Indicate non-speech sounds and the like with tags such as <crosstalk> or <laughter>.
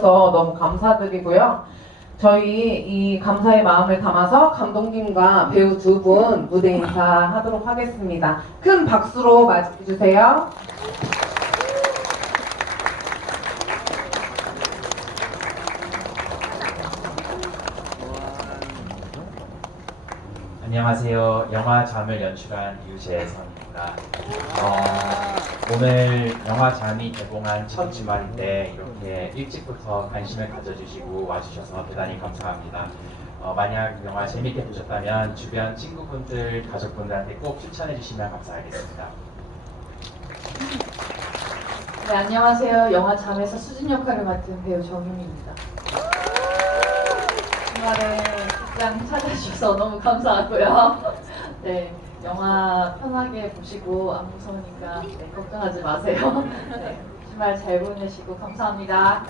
와주셔서 너무 감사드리고요. 저희 이 감사의 마음을 담아서 감독님과 배우 두 분 무대 인사하도록 하겠습니다. 큰 박수로 맞이해주세요. 안녕하세요. 영화 잠을 연출한 유재선입니다. 어, 오늘 영화 잠이 개봉한 첫 주말인데 이렇게 일찍부터 관심을 가져주시고 와주셔서 대단히 감사합니다. 어, 만약 영화 재밌게 보셨다면 주변 친구분들, 가족분들한테 꼭 추천해 주시면 감사하겠습니다. 네, 안녕하세요. 영화 잠에서 수진 역할을 맡은 배우 정유미입니다. 주말에 극장 찾아주셔서 너무 감사하고요. <laughs> 네, 영화 편하게 보시고 안 무서우니까 네, 걱정하지 마세요. <laughs> 네, 주말 잘 보내시고 감사합니다.